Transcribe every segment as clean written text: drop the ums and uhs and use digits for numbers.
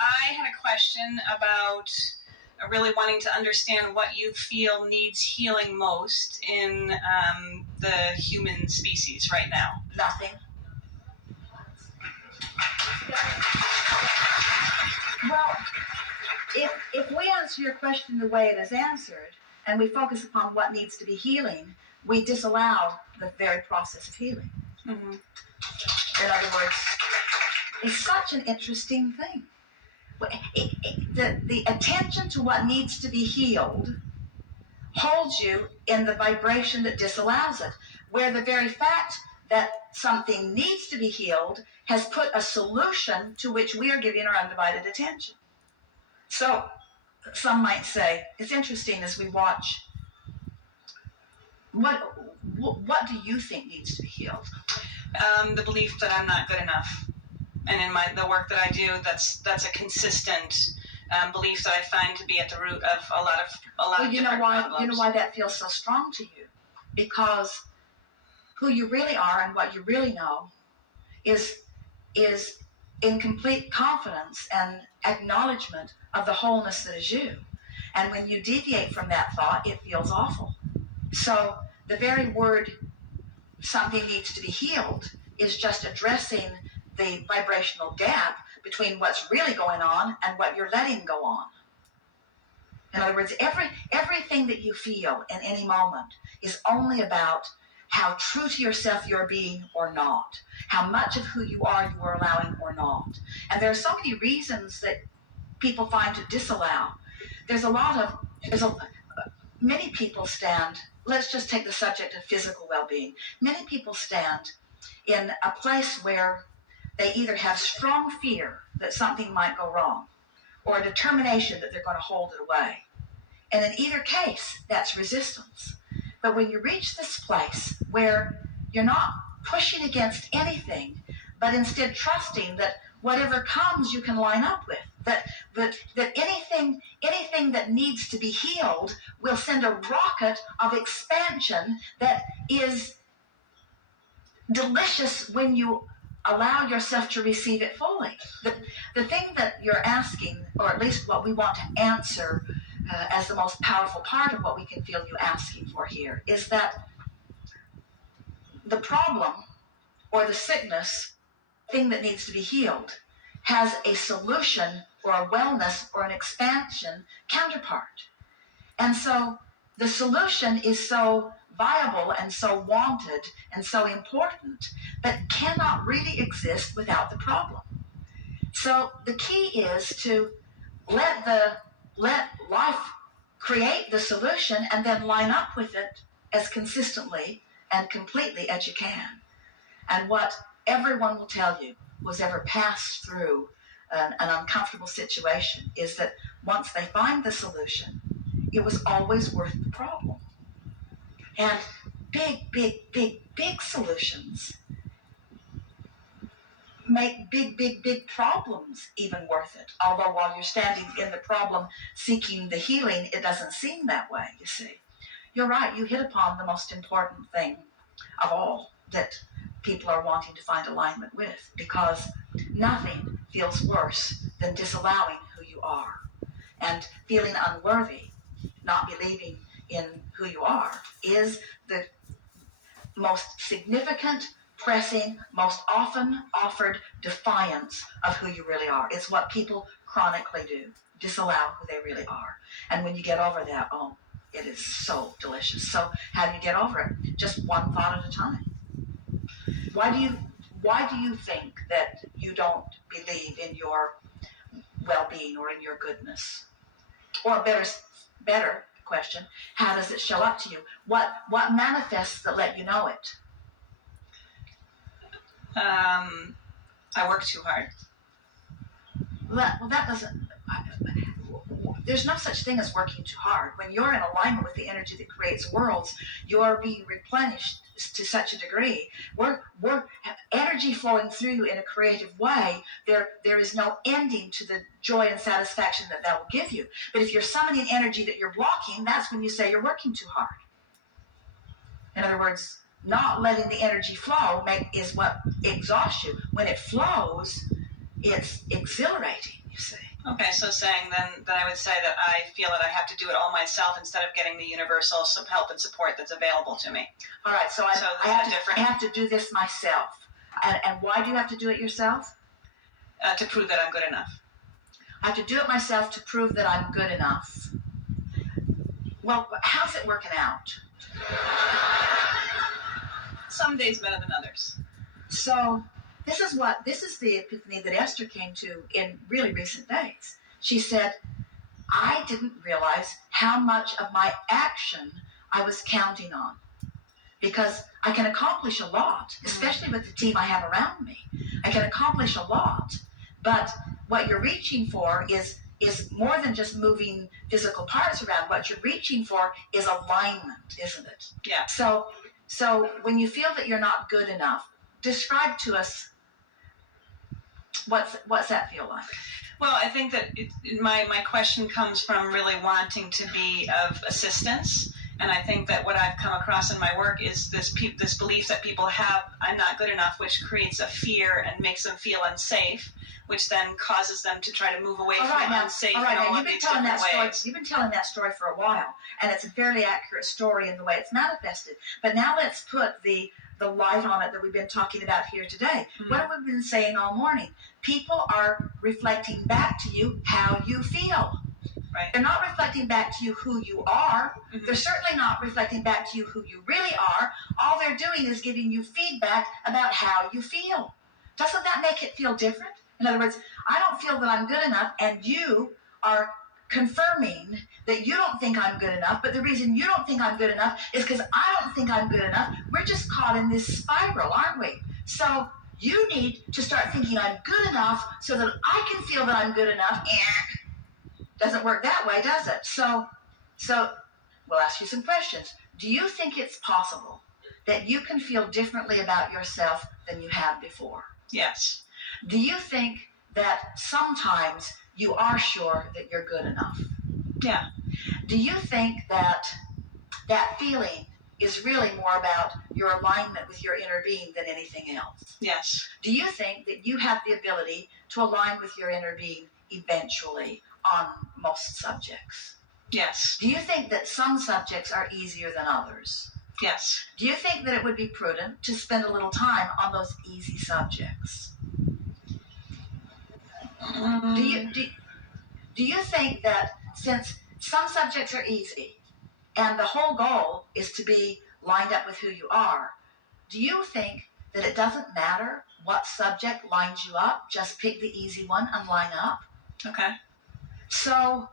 I had a question about really wanting to understand what you feel needs healing most in the human species right now. Nothing. Well, if we answer your question the way it is answered, and we focus upon what needs to be healing, we disallow the very process of healing. Mm-hmm. In other words, it's such an interesting thing. The attention to what needs to be healed holds you in the vibration that disallows it, where the very fact that something needs to be healed has put a solution to which we are giving our undivided attention. So some might say, it's interesting as we watch, what do you think needs to be healed? The belief that I'm not good enough. And in the work that I do, that's a consistent belief that I find to be at the root of a lot of problems. You know why that feels so strong to you? Because who you really are and what you really know is in complete confidence and acknowledgement of the wholeness that is you. And when you deviate from that thought, it feels awful. So the very word something needs to be healed is just addressing the vibrational gap between what's really going on and what you're letting go on. In other words, everything that you feel in any moment is only about how true to yourself you're being or not, how much of who you are allowing or not. And there are so many reasons that people find to disallow. Many people stand, let's just take the subject of physical well-being. Many people stand in a place where they either have strong fear that something might go wrong or a determination that they're going to hold it away. And in either case, that's resistance. But when you reach this place where you're not pushing against anything, but instead trusting that whatever comes you can line up with, that anything that needs to be healed will send a rocket of expansion that is delicious when you allow yourself to receive it fully. The thing that you're asking, or at least what we want to answer as the most powerful part of what we can feel you asking for here, is that the problem or the sickness, thing that needs to be healed, has a solution or a wellness or an expansion counterpart. And so the solution is so viable and so wanted and so important, but cannot really exist without the problem. So the key is to let life create the solution and then line up with it as consistently and completely as you can. And what everyone will tell you who's ever passed through an uncomfortable situation is that once they find the solution, it was always worth the problem. And big solutions make big problems even worth it. Although while you're standing in the problem seeking the healing, it doesn't seem that way, you see. You're right, you hit upon the most important thing of all that people are wanting to find alignment with, because nothing feels worse than disallowing who you are and feeling unworthy, not believing in who you are, is the most significant, pressing, most often offered defiance of who you really are. It's what people chronically do, disallow who they really are. And when you get over that, oh, it is so delicious. So how do you get over it? Just one thought at a time. Why do you think that you don't believe in your well-being or in your goodness? Or better question, how does it show up to you? What manifests that let you know it? I work too hard. Well, that doesn't... There's no such thing as working too hard. When you're in alignment with the energy that creates worlds, you're being replenished to such a degree. We're energy flowing through you in a creative way. There is no ending to the joy and satisfaction that will give you. But if you're summoning energy that you're blocking, that's when you say you're working too hard. In other words, not letting the energy flow is what exhausts you. When it flows, it's exhilarating, you see. Okay, so saying then I would say that I feel that I have to do it all myself instead of getting the universal help and support that's available to me. All right, so I have to do this myself. And why do you have to do it yourself? To prove that I'm good enough. I have to do it myself to prove that I'm good enough. Well, how's it working out? Some days better than others. So this is the epiphany that Esther came to in really recent days. She said, I didn't realize how much of my action I was counting on, because I can accomplish a lot, especially with the team I have around me. I can accomplish a lot, but what you're reaching for is more than just moving physical parts around. What you're reaching for is alignment, isn't it? Yeah. So when you feel that you're not good enough, describe to us what's that feel like? Well, I think that my question comes from really wanting to be of assistance. And I think that what I've come across in my work is this belief that people have, I'm not good enough, which creates a fear and makes them feel unsafe, which then causes them to try to move away from unsafe in all of these different ways. You've been telling that story for a while, and it's a fairly accurate story in the way it's manifested. But now let's put the light on it that we've been talking about here today. Mm-hmm. What have we been saying all morning? People are reflecting back to you how you feel. Right. They're not reflecting back to you who you are. Mm-hmm. They're certainly not reflecting back to you who you really are. All they're doing is giving you feedback about how you feel. Doesn't that make it feel different? In other words, I don't feel that I'm good enough, and you are confirming that you don't think I'm good enough, but the reason you don't think I'm good enough is because I don't think I'm good enough. We're just caught in this spiral, aren't we? So you need to start thinking I'm good enough so that I can feel that I'm good enough. Doesn't work that way, does it? So we'll ask you some questions. Do you think it's possible that you can feel differently about yourself than you have before? Yes. Do you think that sometimes you are sure that you're good enough? Yeah. Do you think that feeling is really more about your alignment with your inner being than anything else? Yes. Do you think that you have the ability to align with your inner being eventually on most subjects? Yes. Do you think that some subjects are easier than others? Yes. Do you think that it would be prudent to spend a little time on those easy subjects? Do you think that since some subjects are easy and the whole goal is to be lined up with who you are, do you think that it doesn't matter what subject lines you up, just pick the easy one and line up? Okay. So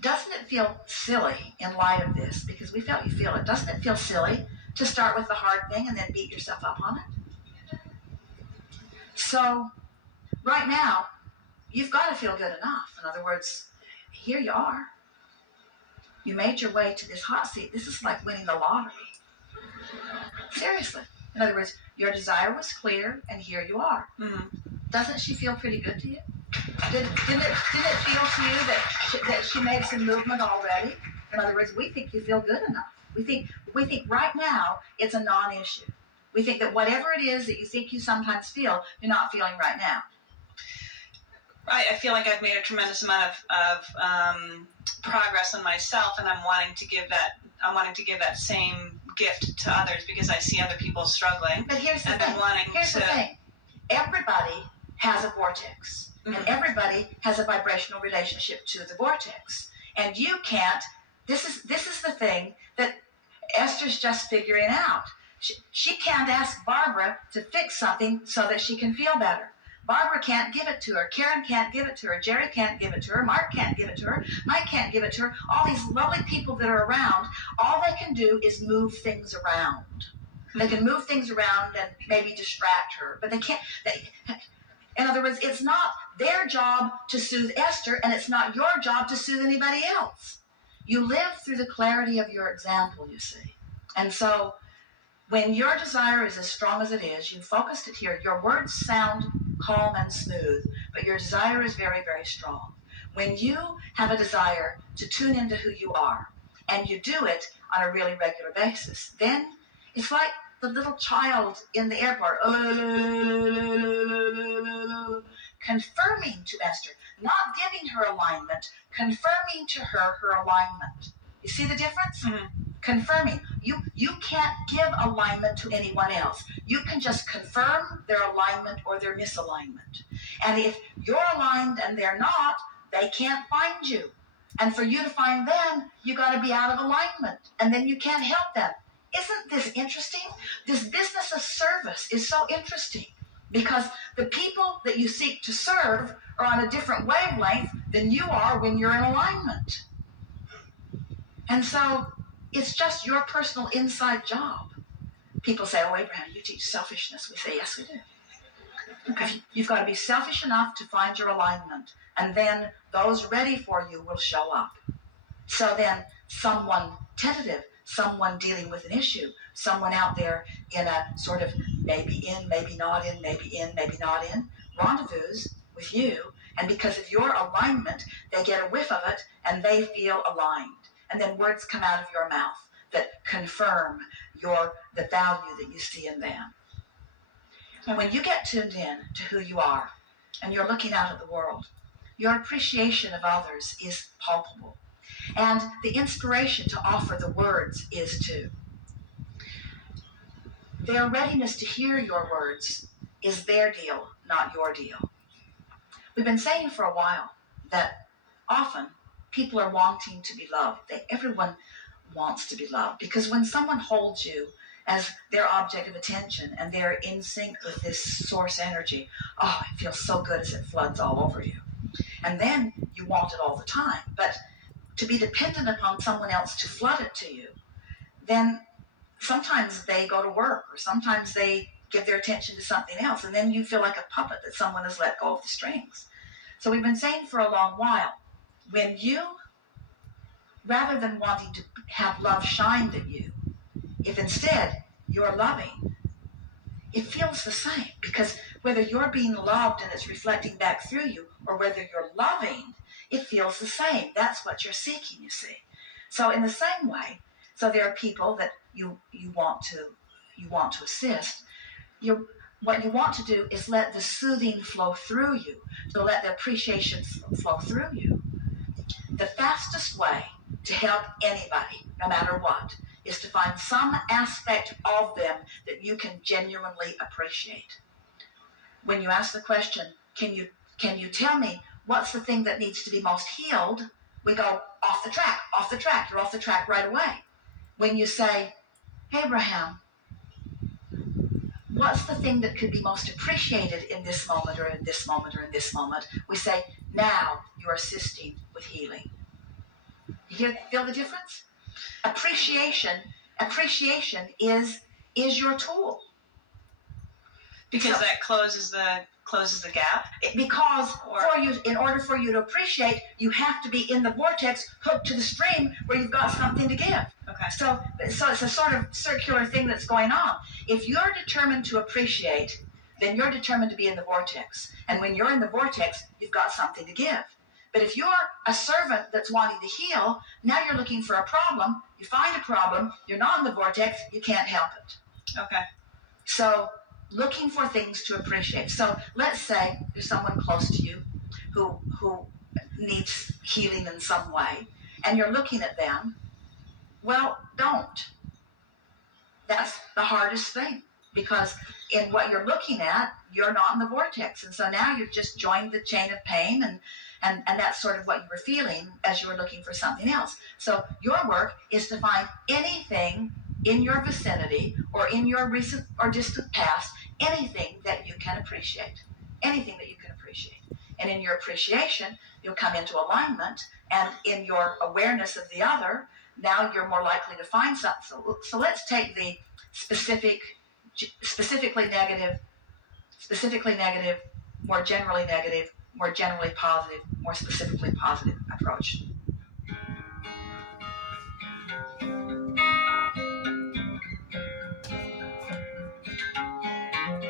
doesn't it feel silly in light of this, because we felt you feel it, doesn't it feel silly to start with the hard thing and then beat yourself up on it? So right now, you've got to feel good enough. In other words, here you are. You made your way to this hot seat. This is like winning the lottery. Seriously. In other words, your desire was clear, and here you are. Mm-hmm. Doesn't she feel pretty good to you? Didn't it feel to you that she made some movement already? In other words, we think you feel good enough. We think right now it's a non-issue. We think that whatever it is that you think you sometimes feel, you're not feeling right now. I feel like I've made a tremendous amount of progress in myself, and I'm wanting to give that same gift to others because I see other people struggling. But here's the thing. Everybody has a vortex, mm-hmm. and everybody has a vibrational relationship to the vortex. And you can't. This is the thing that Esther's just figuring out. She can't ask Barbara to fix something so that she can feel better. Barbara can't give it to her. Karen can't give it to her. Jerry can't give it to her. Mark can't give it to her. Mike can't give it to her. All these lovely people that are around, all they can do is move things around. They can move things around and maybe distract her, but they can't. In other words, it's not their job to soothe Esther, and it's not your job to soothe anybody else. You live through the clarity of your example, you see. And so when your desire is as strong as it is, you focused it here. Your words sound calm and smooth, but your desire is very, very strong. When you have a desire to tune into who you are, and you do it on a really regular basis, then it's like the little child in the airport, confirming to Esther not giving her alignment, confirming to her alignment. You see the difference? Mm-hmm. Confirming. You can't give alignment to anyone else. You can just confirm their alignment or their misalignment. And if you're aligned and they're not, they can't find you. And for you to find them, you got to be out of alignment, and then you can't help them. Isn't this interesting? This business of service is so interesting because the people that you seek to serve are on a different wavelength than you are when you're in alignment. And so it's just your personal inside job. People say, oh, Abraham, you teach selfishness. We say, yes, we do. Okay. You've got to be selfish enough to find your alignment, and then those ready for you will show up. So then someone tentative, someone dealing with an issue, someone out there in a sort of maybe in, maybe not in, maybe in, maybe not in, rendezvous with you, and because of your alignment, they get a whiff of it and they feel aligned. And then words come out of your mouth that confirm the value that you see in them. And when you get tuned in to who you are and you're looking out at the world, your appreciation of others is palpable. And the inspiration to offer the words is too. Their readiness to hear your words is their deal, not your deal. We've been saying for a while that often people are wanting to be loved. Everyone wants to be loved, because when someone holds you as their object of attention and they're in sync with this source energy, oh, it feels so good as it floods all over you. And then you want it all the time. But to be dependent upon someone else to flood it to you, then sometimes they go to work, or sometimes they give their attention to something else, and then you feel like a puppet that someone has let go of the strings. So we've been saying for a long while, when you, rather than wanting to have love shined at you, if instead you're loving, it feels the same, because whether you're being loved and it's reflecting back through you, or whether you're loving, it feels the same. That's what you're seeking, you see. So in the same way, so there are people that you want to assist. What you want to do is let the soothing flow through you, to let the appreciation flow through you. The fastest way to help anybody, no matter what, is to find some aspect of them that you can genuinely appreciate. When you ask the question, can you tell me what's the thing that needs to be most healed? We go off the track, you're off the track right away. When you say, hey, Abraham, what's the thing that could be most appreciated in this moment, or in this moment, or in this moment? We say, now you're assisting with healing. You feel the difference? Appreciation is your tool. Because so, that closes the gap. Because in order for you to appreciate, you have to be in the vortex, hooked to the stream where you've got something to give. Okay. So it's a sort of circular thing that's going on. If you're determined to appreciate, then you're determined to be in the vortex. And when you're in the vortex, you've got something to give. But if you're a servant that's wanting to heal, now you're looking for a problem. You find a problem. You're not in the vortex. You can't help it. Okay. So looking for things to appreciate. So let's say there's someone close to you who needs healing in some way, and you're looking at them. Well, don't. That's the hardest thing, because in what you're looking at, you're not in the vortex. And so now you've just joined the chain of pain, and that's sort of what you were feeling as you were looking for something else. So your work is to find anything in your vicinity or in your recent or distant past, anything that you can appreciate. Anything that you can appreciate. And in your appreciation, you'll come into alignment, and in your awareness of the other, now you're more likely to find something. So let's take the specifically negative, more generally positive, more specifically positive approach.